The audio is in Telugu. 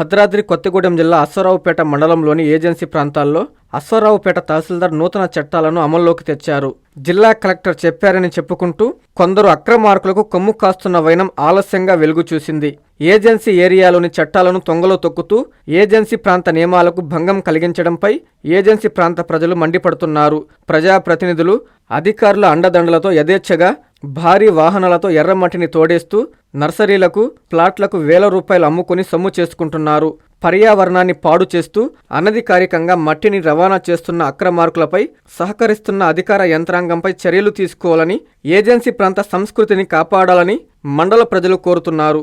భద్రాద్రి కొత్తగూడెం జిల్లా అశ్వరావుపేట మండలంలోని ఏజెన్సీ ప్రాంతాల్లో అశ్వరావుపేట తహసీల్దార్ నూతన చట్టాలను అమల్లోకి తెచ్చారు. జిల్లా కలెక్టర్ చెప్పారని చెప్పుకుంటూ కొందరు అక్రమార్కులకు కొమ్ము కాస్తున్న వైనం ఆలస్యంగా వెలుగు చూసింది. ఏజెన్సీ ఏరియాలోని చట్టాలను తొంగలో తొక్కుతూ ఏజెన్సీ ప్రాంత నియమాలకు భంగం కలిగించడంపై ఏజెన్సీ ప్రాంత ప్రజలు మండిపడుతున్నారు. ప్రజాప్రతినిధులు అధికారుల అండదండలతో యథేచ్ఛగా భారీ వాహనాలతో ఎర్రమట్టిని తోడేస్తూ నర్సరీలకు ప్లాట్లకు వేల రూపాయలు అమ్ముకుని సొమ్ము చేసుకుంటున్నారు. పర్యావరణాన్ని పాడు చేస్తూ అనధికారికంగా మట్టిని రవాణా చేస్తున్న అక్రమార్కులపై సహకరిస్తున్న అధికార యంత్రాంగంపై చర్యలు తీసుకోవాలని ఏజెన్సీ ప్రాంత సంస్కృతిని కాపాడాలని మండల ప్రజలు కోరుతున్నారు.